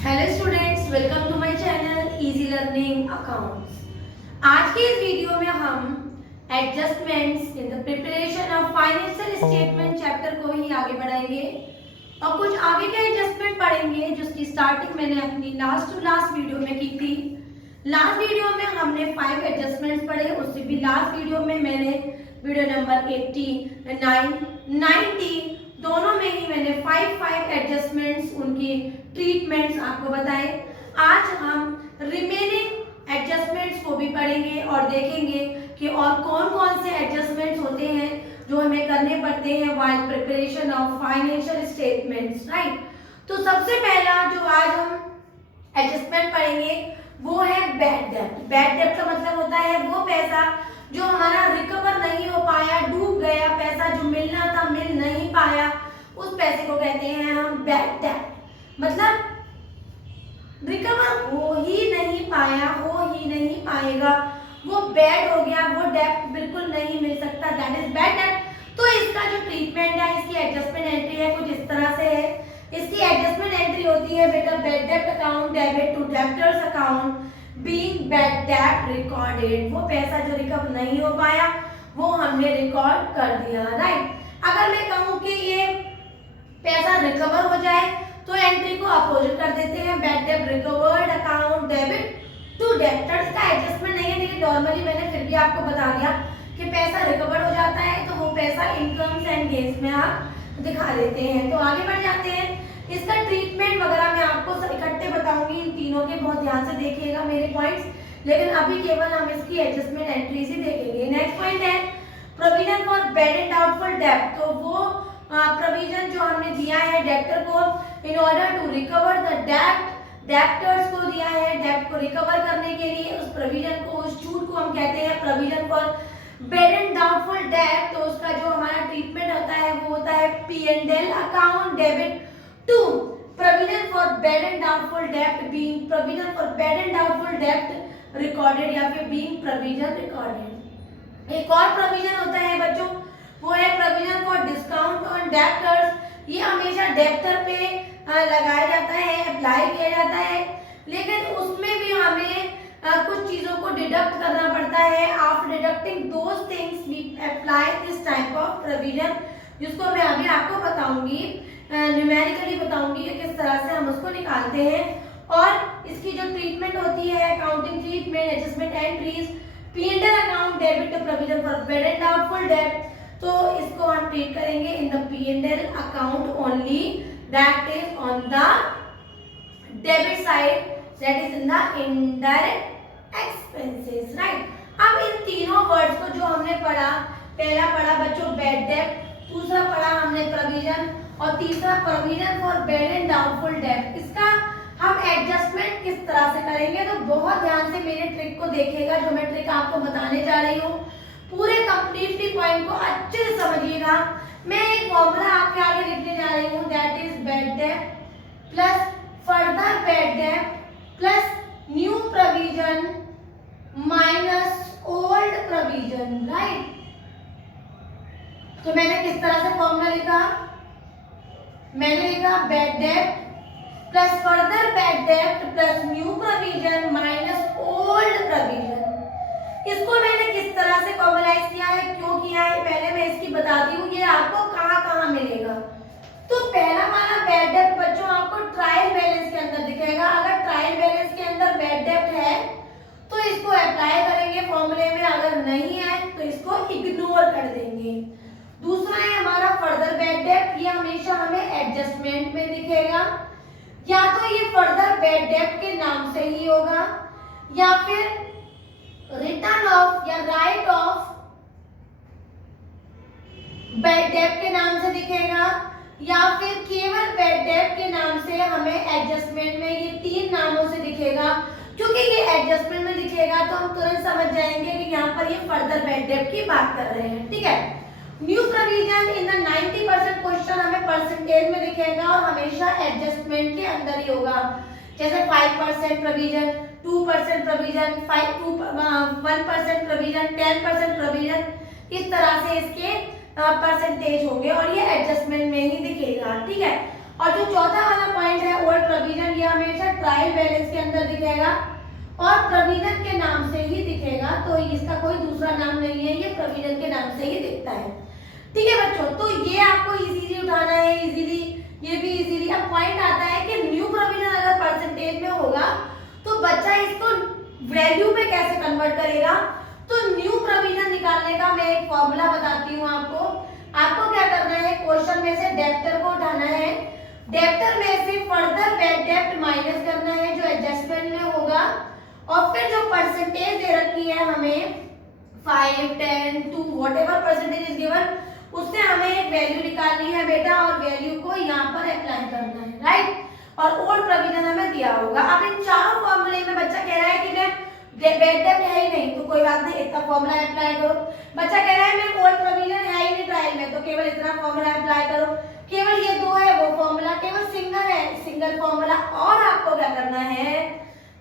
Hello students, welcome to my channel easy learning accounts. आज के इस वीडियो में हम adjustments in the preparation of financial statement chapter को ही आगे बढ़ाएंगे और कुछ आगे के एडजस्टमेंट पढ़ेंगे जिसकी स्टार्टिंग मैंने अपनी लास्ट वीडियो में की थी। लास्ट वीडियो में हमने 5 एडजस्टमेंट्स पढ़े, उससे भी लास्ट वीडियो में मैंने वीडियो नंबर 89, 90 दोनों में ही मैंने 5 एडजस्टमेंट्स, उनकी ट्रीटमेंट्स आपको बताए। आज हम रिमेनिंग एडजस्टमेंट्स को भी पढ़ेंगे और देखेंगे कि और कौन कौन से एडजस्टमेंट्स होते हैं जो हमें करने पड़ते हैं while preparation of financial statements, right. तो सबसे पहला जो आज हम एडजस्टमेंट पढ़ेंगे वो है बैड डेब्ट। बैड डेब्ट का मतलब होता है वो पैसा जो हमारा रिकवर नहीं हो पाया, डूब गया, पैसा जो मिलना था मिल नहीं पाया, उस पैसे को कहते हैं हम बैड डेब्ट। मतलब रिकवर हो ही नहीं पाया, हो ही नहीं पाएगा, वो बैड हो गया, वो डेब्ट बिल्कुल नहीं मिल सकता, दैट इज बैड डेब्ट। तो इसका जो ट्रीटमेंट है, इसकी एडजस्टमेंट एंट्री है कुछ इस तरह से है। इसकी एडजस्टमेंट एंट्री होती है बेटा, बैड डेब्ट account debit to debtors account being bad डेब्ट रिकॉर्डेड। वो पैसा जो रिकवर नहीं हो पाया वो हमने रिकॉर्ड कर दिया, राइट। अगर मैं कहूं कि ये पैसा रिकवर हो जाए तो एंट्री को अपोजिट कर देते हैं, बैड डेब्ट recovered account debit to debtors. का एडजस्टमेंट नहीं है लेकिन नॉर्मली मैंने फिर भी आपको बता दिया कि पैसा रिकवर हो जाता है तो वो पैसा इनकम्स एंड गेन्स में आप दिखा देते हैं। तो आगे बढ़ जाते हैं। इसका ट्रीटमेंट वगैरह मैं आपको इकट्ठे बताऊंगी, इन तीनों के बहुत ध्यान से देखिएगा मेरे पॉइंट्स, लेकिन अभी केवल हम इसकी एडजस्टमेंट एंट्रीज ही देखेंगे। नेक्स्ट पॉइंट है provision for bad and doubtful डेब्ट। तो वो प्रोविजन जो हमने दिया है डेब्टर को in order to recover the डेब्ट, डेब्टर्स को दिया है डेब्ट को रिकवर करने के लिए, उस प्रोविजन को, उस छूट को हम कहते हैं provision for bad and doubtful डेब्ट। तो उसका जो हमारा ट्रीटमेंट होता है वो होता है P&L account debit to provision for bad and doubtful debt being provision for bad and doubtful debt recorded या फिर being provision recorded। एक और provision होता है बच्चों, वो है provision for discount on debtors। ये हमेशा डेब्टर पे लगाया जाता है, अप्लाई किया जाता है, लेकिन उसमें भी हमें कुछ चीजों को डिडक्ट करना पड़ता है। After deducting those things we apply this type of provision, जिसको मैं अभी आपको बताऊंगी, न्यूमेरिकली बताऊंगी कि किस तरह से हम उसको निकालते हैं। और इसकी जो ट्रीटमेंट होती है, accounting treatment, adjustment entries, P&L account debit to provision for bad and doubtful डेब्ट। तो इसको हम ट्रीट करेंगे in the P&L account only, that is on the debit side, that is in the indirect expenses, right. अब इन तीनों words को जो हमने पढ़ा, पहला पढ़ा बच्चों बैड डेब्ट, दूसरा पढ़ा हमने प्रोविजन और तीसरा provision for bad and doubtful डेब्ट। इसका हम एडजस्टमेंट किस तरह से करेंगे, तो बहुत ध्यान से मेरे ट्रिक को देखिएगा, जो मैं ट्रिक आपको बताने जा रही हूँ। पूरे कंप्लीटली पॉइंट को अच्छे से समझिएगा। मैं एक फॉर्मूला आपके आगे लिखने जा रही हूँ, दैट इज बैड डेब्ट प्लस फर्दर बैड डेब्ट plus new provision minus old provision, right. तो मैंने किस तरह से फॉर्मूला लिखा, मैंने लिखा बैड डेब्ट प्लस फर्दर बैड डेब्ट plus new provision minus old provision. इसको मैंने किस तरह से फॉर्मुलाइज किया है, क्यों किया है, पहले मैं इसकी बताती हूँ ये आपको कहाँ कहाँ मिलेगा। तो पहला वाला बैड डेब्ट बच्चों आपको ट्रायल बैलेंस के अंदर दिखेगा। अगर ट्रायल बैलेंस के अंदर बैड डेब्ट है तो इसको अप्लाई करेंगे फॉर्मूले में, अगर नहीं है तो इसको इग्नोर कर देंगे। दूसरा है हमारा फर्दर बैड डेब्ट, ये हमेशा हमें एडजस्टमेंट में दिखेगा, या तो ये फर्दर बैड डेब्ट के नाम से ही होगा, या फिर रिटर्न ऑफ या राइट ऑफ बैड डेब्ट के नाम से दिखेगा, या फिर केवल बैड डेब्ट के नाम से हमें एडजस्टमेंट में, ये तीन नामों से दिखेगा। क्योंकि ये एडजस्टमेंट में दिखेगा तो हम तुरंत समझ जाएंगे कि यहाँ पर ये फर्दर बैड डेब्ट की बात कर रहे हैं, ठीक है। New provision in the 90% question हमें परसेंटेज में दिखेगा और हमेशा एडजस्टमेंट के अंदर ही होगा, जैसे 5% प्रोविजन, 2% प्रोविजन, 1% प्रोविजन, 10% प्रोविजन, इस तरह से इसके परसेंटेज होंगे और ये एडजस्टमेंट में ही दिखेगा, ठीक है। और जो चौथा वाला पॉइंट है ओल्ड प्रोविजन, ये हमेशा ट्रायल बैलेंस के अंदर दिखेगा और प्रोविजन के नाम से ही दिखेगा, तो इसका कोई दूसरा नाम नहीं है, ये प्रोविजन के नाम से ही दिखता है। ठीक है बच्चों, तो ये आपको इजीली उठाना है, इजीली ये भी इजीली। अब पॉइंट आता है कि न्यू प्रोविजन अगर परसेंटेज में होगा तो बच्चा इसको वैल्यू में कैसे कन्वर्ट करेगा। तो न्यू प्रोविजन निकालने का मैं एक फॉर्मूला बताती हूँ आपको। आपको क्या करना है, क्वेश्चन में से डेब्टर को उठाना है, डेब्टर में से फर्दर बैड डेब्ट माइनस करना है जो एडजस्टमेंट में होगा, और फिर जो परसेंटेज दे रखी है हमें 5, 10, 2 व्हाटएवर परसेंटेज इज गिवन, उससे हमें एक वैल्यू निकालनी है बेटा, और वैल्यू को यहाँ पर अप्लाई करना है, राइट। और ओल्ड प्रोविजन हमें दिया होगा। अब इन चारों फॉर्मूले में बच्चा कह रहा है कि मैं बैड डेब्ट है ही नहीं, तो कोई बात नहीं, इतना फॉर्मूला अप्लाई करो। बच्चा कह रहा है मैं ओल्ड प्रोविजन है ही नहीं ट्रायल में, तो केवल इतना फॉर्मूला अप्लाई करो। केवल ये दो है वो फॉर्मूला, केवल सिंगल है सिंगल फॉर्मूला। और आपको क्या करना है,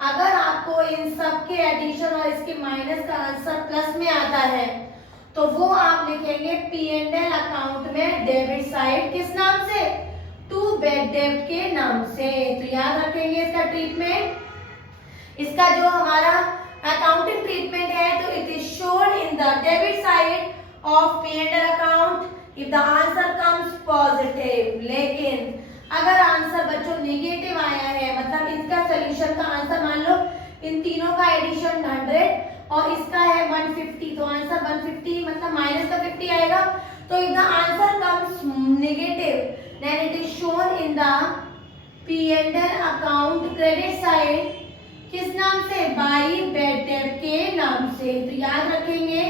अगर आपको इन सब के एडिशन और इसके माइनस का आंसर प्लस में आता है तो वो आप लिखेंगे P&L अकाउंट में डेबिट साइड, किस नाम से, टू बैड डेब्ट के नाम से। तो याद रखेंगे इसका ट्रीटमेंट, इसका जो हमारा अकाउंटिंग ट्रीटमेंट है, तो it is shown in the debit side of P&L account if the answer comes positive. लेकिन अगर आंसर बच्चों नेगेटिव आया है, मतलब इसका सॉल्यूशन का आंसर मान लो इन तीनों का एडिशन 100 और इसका है 150, तो आंसर 150 मतलब माइनस का 50 आएगा। तो if the answer comes negative then it is shown in the P&L account credit side, किस नाम से, बाई बैड डेब्ट के नाम से। तो याद रखेंगे,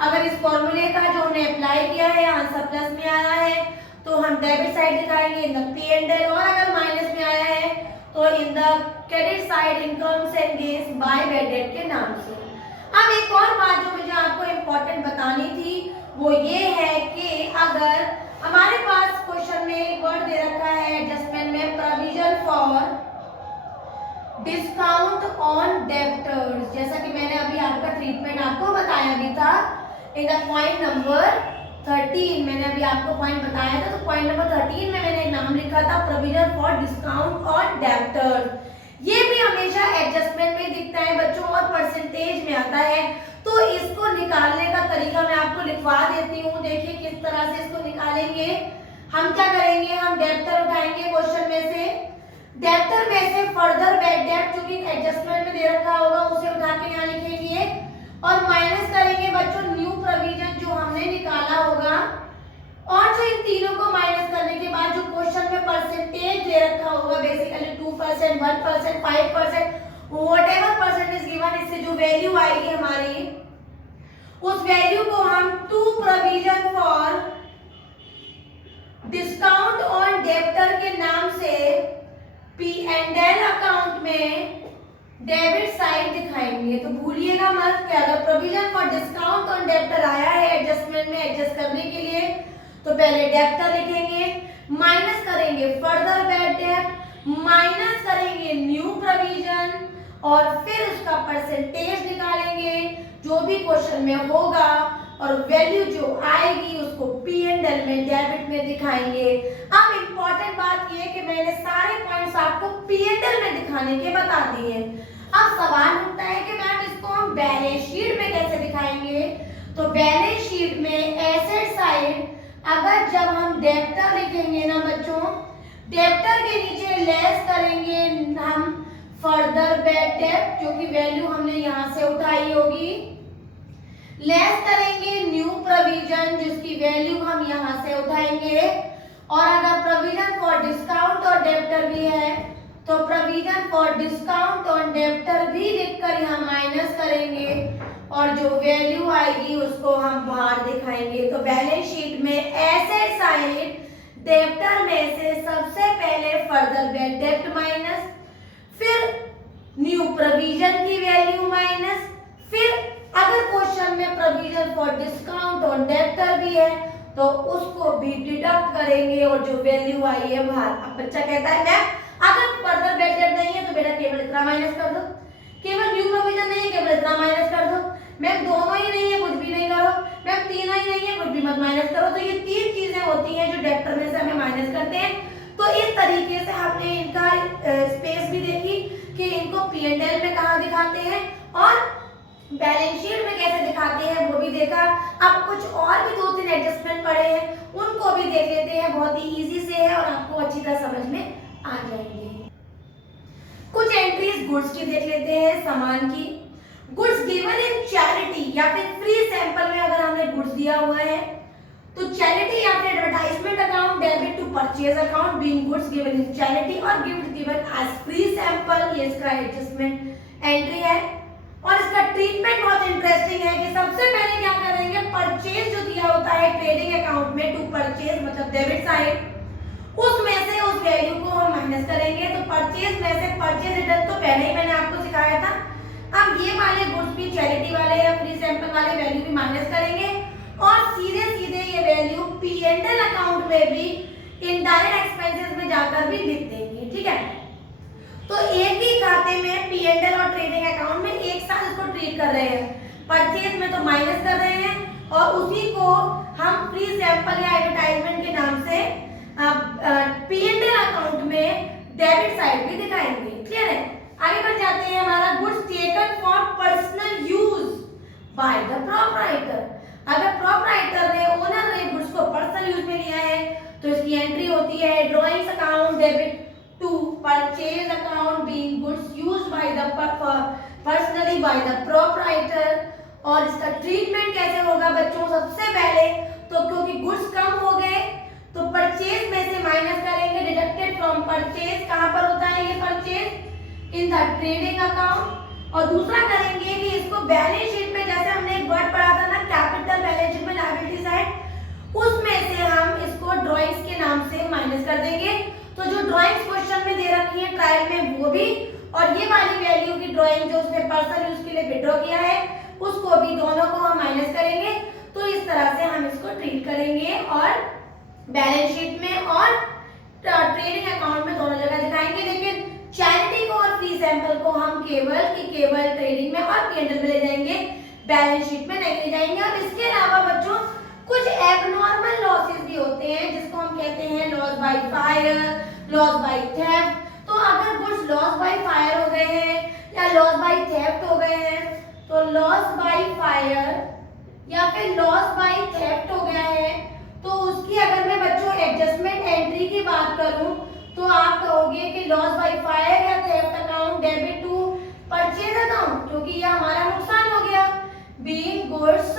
अगर इस फॉर्मूले का जो हमने अप्लाई किया है आंसर प्लस में आया है तो हम डेबिट साइड दिखाएंगे इन द P&L, और अगर माइनस में आया है तो in the credit side incomes and gains by bad डेब्ट के नाम से। अब एक और बात जो मुझे आपको इम्पोर्टेंट बतानी थी वो ये है कि अगर हमारे पास क्वेश्चन में एक वर्ड दे रखा है एडजस्टमेंट में, provision for discount on debtors, जैसा कि मैंने अभी आपका ट्रीटमेंट आपको बताया भी था इन द पॉइंट नंबर 13, मैंने अभी आपको पॉइंट बताया था। तो पॉइंट नंबर 13 में मैंने एक नाम लिखा था provision for discount on debtors. ये भी हमेशा एडजस्टमेंट में दिखता है बच्चों और परसेंटेज में आता है। तो इसको निकालने का तरीका मैं आपको लिखवा देती हूँ, देखिए किस तरह से इसको निकालेंगे। हम क्या करेंगे, हम डेब्टर उठाएंगे क्वेश्चन में से, डेब्टर में से फर्दर बैड डेब्ट जो कि एडजस्टमेंट में दे रखा होगा उसे उठा के यहाँ लिखेंगे, और माइनस करेंगे बच्चों न्यू प्रोविजन जो हमने निकाला होगा, और जो इन तीनों को माइनस करने के बाद जो क्वेश्चन में परसेंटेज दे रखा होगा बेसिकली 2%, 1%, 5%, व्हाटएवर परसेंटेज गिवन, इससे जो वैल्यू आएगी हमारी उस वैल्यू को हम to provision for discount on debtor के नाम से P&L अकाउंट में डेबिट साइड दिखाएंगे। तो भूलिएगा मत कि अगर provision for discount on debtor आया है एडजस्टमेंट में एडजस्ट करने के लिए तो पहले डेब्टर लिखेंगे, माइनस करेंगे फर्दर बैड डेब्ट, माइनस करेंगे न्यू प्रोविजन, और फिर उसका परसेंटेज निकालेंगे जो भी क्वेश्चन में होगा, और वैल्यू जो आएगी उसको P&L में डेबिट में दिखाएंगे। अब इम्पोर्टेंट बात ये है कि मैंने सारे पॉइंट्स आपको P&L में दिखाने के बता दिए। अब सवाल उठता है कि मैम इसको हम बैलेंस शीट में कैसे दिखाएंगे। तो बैलेंस शीट में एसेट साइड अगर जब हम डेब्टर लिखेंगे ना बच्चों, डेब्टर के नीचे लेस करेंगे हम फर्दर बैड डेब्ट जो कि वैल्यू हमने यहाँ से उठाई होगी, लेस करेंगे न्यू प्रोविजन जिसकी वैल्यू हम यहाँ से उठाएंगे, और अगर प्रोविजन फॉर डिस्काउंट और डेब्टर भी है तो provision for discount on debtor भी लिखकर यहाँ माइनस करेंगे, और जो वैल्यू आएगी उसको हम बाहर दिखाएंगे। तो बैलेंस शीट में एसेट साइड डेब्टर में से सबसे पहले फर्दर बैड डेब्ट माइनस, फिर न्यू प्रोविजन की वैल्यू माइनस, फिर अगर क्वेश्चन में provision for discount on debtor भी है तो उसको भी डिडक्ट करेंगे और जो वैल्यू आई है बाहर। अब बच्चा कहता है मैम अगर फर्दर बैड डेब्ट नहीं है तो बेटा केवल इतना माइनस कर दो, केवल न्यू प्रोविजन नहीं है केवल इतना माइनस कर दो, मैम दोनों ही नहीं है कुछ भी नहीं करो, मैम तीनों ही नहीं है कुछ भी मत माइनस करो। तो ये तीन चीजें होती हैं जो डेब्टर में से हमें माइनस करते हैं। तो इस तरीके से हमने इनका स्पेस भी देखी। P&L में कहाँ दिखाते हैं और बैलेंस शीट में कैसे दिखाते हैं वो भी देखा। अब कुछ और भी 2-3 एडजस्टमेंट पड़े हैं, उनको भी देख लेते हैं। बहुत ही इजी से है और आपको अच्छी तरह समझ में आ जाएंगे। कुछ एंट्रीज गुड्स की देख लेते हैं, सामान की। गुड्स गिवन इन चैरिटी या फिर फ्री सैंपल में अगर हमने गुड्स दिया हुआ है तो चैरिटी या फिर advertisement account debit to purchase account being goods given in charity और gift given as free sample, ये इसका एडजस्टमेंट एंट्री है। और इसका ट्रीटमेंट बहुत इंटरेस्टिंग है कि सबसे पहले क्या करेंगे, परचेज जो दिया होता है ट्रेडिंग अकाउंट में टू परचेज मतलब डेबिट साइड, उसमें से उस वैल्यू को हम माइनस करेंगे। तो परचेज में से परचेज रिटर्न तो पहले ही मैंने आपको सिखाया था। अब ये वाले गुड्स भी चैरिटी वाले या फ्री सैंपल वाले वैल्यू भी माइनस करेंगे और सीधे सीधे ये वैल्यू P&L अकाउंट में भी इनडायरेक्ट एक्सपेंसेस में जाकर भी लिख देंगे। ठीक है, तो एक ही खाते में P&L और ट्रेडिंग अकाउंट में एक साथ इसको ट्रीट कर रहे हैं। परचेज में तो माइनस कर रहे हैं और उसी को हम फ्री सैंपल या एडवर्टाइजमेंट के नाम से P&L अकाउंट में डेबिट साइड भी दिखाएंगे। क्लियर है, आगे बढ़ जाते हैं। हमारा goods taken for personal use by the proprietor. अगर प्रोप्राइटर ने, ओनर ने गुड्स को पर्सनल यूज में लिया है तो इसकी एंट्री होती है drawings account debit to purchase account being goods used by the personally by the proprietor. और इसका ट्रीटमेंट कैसे होगा बच्चों, सबसे पहले तो क्योंकि गुड्स कम हो गए तो परचेज में से माइनस करेंगे, डिडक्टेड फ्रॉम परचेज। कहां पर होता है ये purchase, in the trading account. और दूसरा करेंगे कि इसको बैलेंस शीट में, जैसे हमने एक वर्ड पढ़ा था ना कैपिटल बैलेंस शीट में लायबिलिटी साइड, उसमें से हम इसको ड्राइंग्स के नाम से माइनस कर देंगे। तो जो ड्राइंग्स क्वेश्चन में दे रखी है ट्रायल में वो भी, और ये वाली वैल्यू की ड्राइंग जो उसने पर्सनल यूज के लिए विड्रॉ किया है उसको भी, दोनों को हम माइनस करेंगे। तो इस तरह से हम इसको ट्रीट करेंगे और बैलेंस शीट में और ट्रेडिंग अकाउंट में दोनों जगह दिखाएंगे। लेकिन चैरिटी को और फ्री सैंपल को हम केवल ट्रेडिंग में और P&L में ले जाएंगे, बैलेंस शीट में नहीं ले जाएंगे। और इसके अलावा बच्चों कुछ एबनॉर्मल लॉसेस भी होते हैं जिसको हम कहते हैं loss by fire, loss by theft. तो अगर गुड्स लॉस बाय फायर हो गए हैं या लॉस बाय थेफ्ट हो गए हैं तो लॉस बाय फायर या फिर लॉस बाय थेफ्ट हो गया है तो उसकी अगर मैं बच्चों एडजस्टमेंट एंट्री की बात करूं तो आप कहोगे कि लॉस बाय फायर या theft account debit to purchase account, क्योंकि ये हमारा नुकसान हो गया। Being goods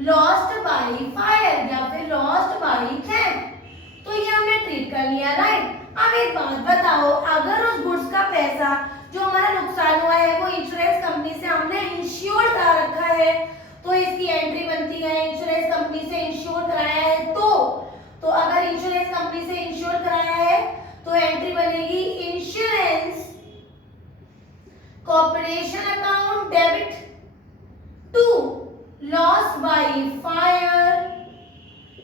lost by fire या फिर लॉस्ट बाय थेफ्ट, तो ये हमने ट्रीट कर लिया, राइट। अब एक बात बताओ, अगर उस गुड्स का पैसा जो हमारा नुकसान हुआ है वो इंश्योरेंस कंपनी से हमने इंश्योर करा रखा है तो इसकी एंट्री बनती है इंश्योरेंस कंपनी से इंश्योर कराया है। तो अगर इंश्योरेंस कंपनी से इंश्योर कराया है तो एंट्री बनेगी insurance corporation account debit to loss by fire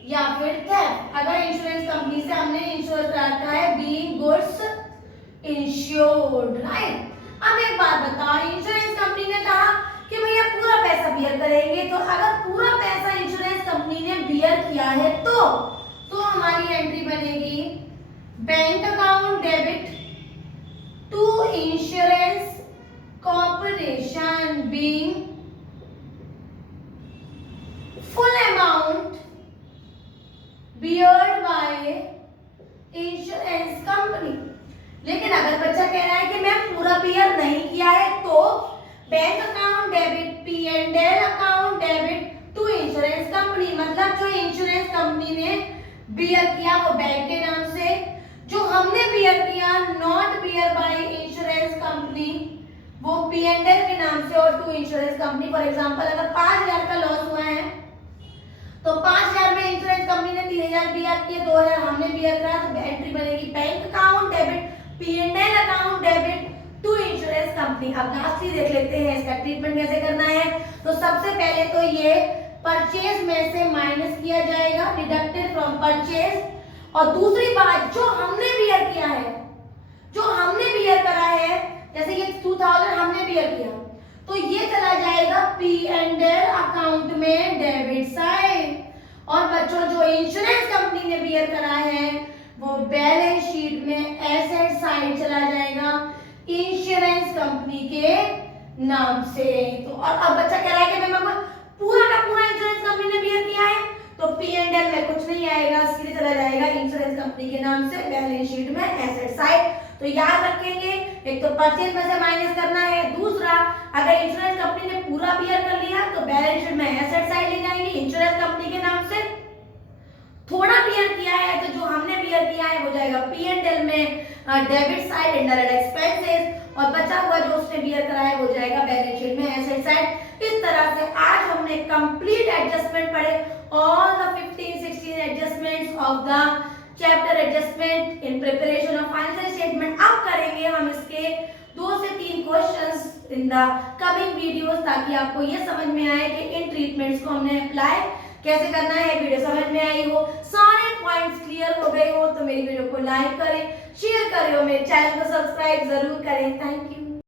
या फिर थेफ्ट। अगर इंश्योरेंस कंपनी से हमने इंश्योर करा रखा है बीइंग गुड्स इंश्योर्ड, राइट। अब एक बात बताओ, इंश्योरेंस कंपनी ने कहा कि भैया पूरा पैसा बियर करेंगे, तो अगर पूरा पैसा इंश्योरेंस कंपनी ने बियर किया है तो हमारी एंट्री बनेगी bank account debit to insurance corporation being full amount beared by insurance company. लेकिन अगर बच्चा कह रहा है कि मैं पूरा बियर नहीं किया है तो bank account debit P&L account debit to insurance company, मतलब जो इंश्योरेंस कंपनी ने बियर किया वो बैंक के नाम से, जो हमने बियर किया not bear by insurance company वो P&L के नाम से और to insurance company. For example अगर 5000 का लॉस हुआ है तो 5000 में इंश्योरेंस कंपनी ने 3000 बियर किए, 2000 हमने बियर करा, तो एंट्री बनेगी bank account debit P&L account debit to insurance company. अब लास्टली देख लेते हैं इसका ट्रीटमेंट कैसे करना है। तो सबसे पहले तो ये परचेज में से माइनस किया जाएगा, डिडक्टेड फ्रॉम परचेज। और दूसरी बात, जो हमने बियर किया है, जो हमने बियर करा है, जैसे ये 2000 हमने बियर किया तो ये चला जाएगा P&L अकाउंट में डेबिट साइड। और बच्चों जो इंश्योरेंस कंपनी ने बियर करा है वो बैलेंस शीट में एसेट साइड चला जाएगा। इंश्योरेंस कंपनी के नाम से। तो और अब बच्चा कह रहा है कि मैम आपको पूरा का पूरा इंश्योरेंस कंपनी ने बियर किया है, तो P&L में कुछ नहीं आएगा, सीधे चला जाएगा इंश्योरेंस कंपनी के नाम से बैलेंस शीट में एसेट साइड। तो याद रखेंगे, एक तो परचेज में से माइनस करना है, दूसरा अगर इंश्योरेंस कंपनी ने पूरा बियर कर लिया तो बैलेंस शीट में एसेट साइड ले जाएंगे इंश्योरेंस कंपनी के नाम से। थोड़ा बियर किया है तो जो हमने बियर किया है वो जाएगा P&L में डेबिट साइड इनडायरेक्ट एक्सपेंसेस, और बचा हुआ जो उसने बियर करा है वो जाएगा बैलेंस शीट में एसेट साइड। इस तरह से आज हमने कंप्लीट एडजस्टमेंट पढ़े, all the 15-16 adjustments of the chapter adjustment in preparation of financial statement. अब करेंगे हम इसके 2 से 3 questions in the coming videos, ताकि आपको ये समझ में आए कि इन ट्रीटमेंट्स को हमने अप्लाई कैसे करना है। वीडियो समझ में आई हो, सारे पॉइंट्स क्लियर हो गए हो, तो मेरी वीडियो को लाइक करें, शेयर करें और मेरे चैनल को सब्सक्राइब जरूर करें। Thank you.